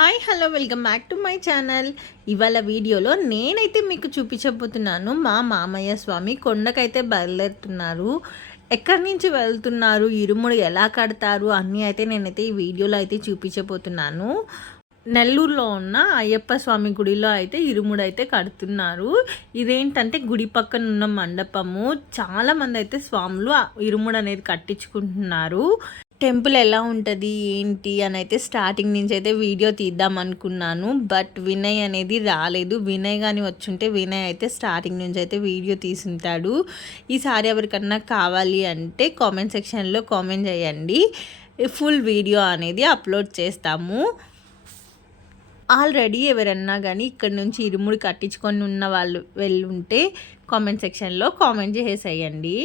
Hi hello welcome back to my channel. ఇవాళ వీడియోలో నేనైతే మీకు చూపించబోతున్నాను. మా మామయ్య స్వామి కొండకైతే బయలుదేరుతున్నారు. ఎక్కడి నుంచి వెళ్తున్నారు, ఇరుముడు ఎలా కడతారు అన్నీ అయితే నేనైతే ఈ వీడియోలో అయితే చూపించబోతున్నాను. నెల్లూరులో ఉన్న అయ్యప్ప స్వామి గుడిలో అయితే ఇరుముడు అయితే కడుతున్నారు. ఇదేంటంటే గుడి పక్కన ఉన్న మండపము. చాలామంది అయితే స్వాములు ఇరుముడు అనేది కట్టించుకుంటున్నారు. టెంపుల్ ఎలా ఉంటుంది ఏంటి అని అయితే స్టార్టింగ్ నుంచి అయితే వీడియో తీద్దాం అనుకున్నాను. బట్ వినయ్ అనేది రాలేదు. వినయ్ కానీ వచ్చుంటే వినయ్ అయితే స్టార్టింగ్ నుంచి అయితే వీడియో తీసుంటాడు. ఈసారి ఎవరికన్నా కావాలి అంటే కామెంట్ సెక్షన్లో కామెంట్ చేయండి. ఫుల్ వీడియో అనేది అప్లోడ్ చేస్తాము. ఆల్రెడీ ఎవరన్నా కానీ ఇక్కడ నుంచి ఇరుముడి కట్టించుకొని ఉన్న వాళ్ళు వెళ్ళుంటే కామెంట్ సెక్షన్లో కామెంట్ చేసేయండి.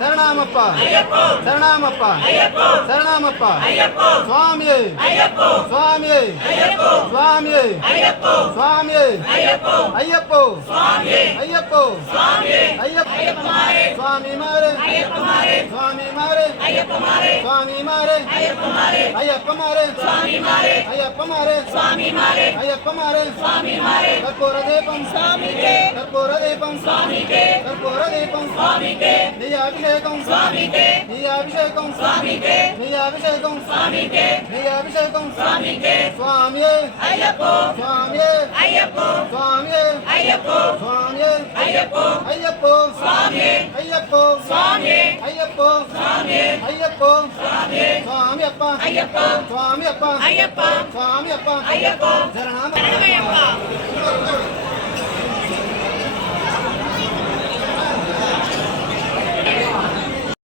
శరణామప్ప శరణామప్ప శరణామప్ప స్వామి స్వామి స్వామి స్వామి అయ్యప్ప అయ్యప్ప అయ్యప్ప స్వామి మారే స్వామి మారే స్వామి మారే అయ్యప్ప మారే అయ్యప్ప మారే అయ్యప్ప మారే కర్పూర దీపం కర్పూర దీపం కర్పూర దీపం నీ అభిషేకం నీ అభిషేకం నీ అభిషేకం నీ అభిషేకం స్వామి అయ్యప్ప స్వామి అయ్యప్ప స్వామి అయ్యప్ప స్వామి అయ్యప్ప అయ్యప్ప స్వామి అయ్యప్ప స్వామి అయ్యప్ప స్వామి అయ్యప్ప స్వామి స్వామి అప్ప అయ్యప్ప స్వామి అప్ప అయ్యప్ప స్వామి అప్ప అయ్యప్ప శరణమయ్యప్ప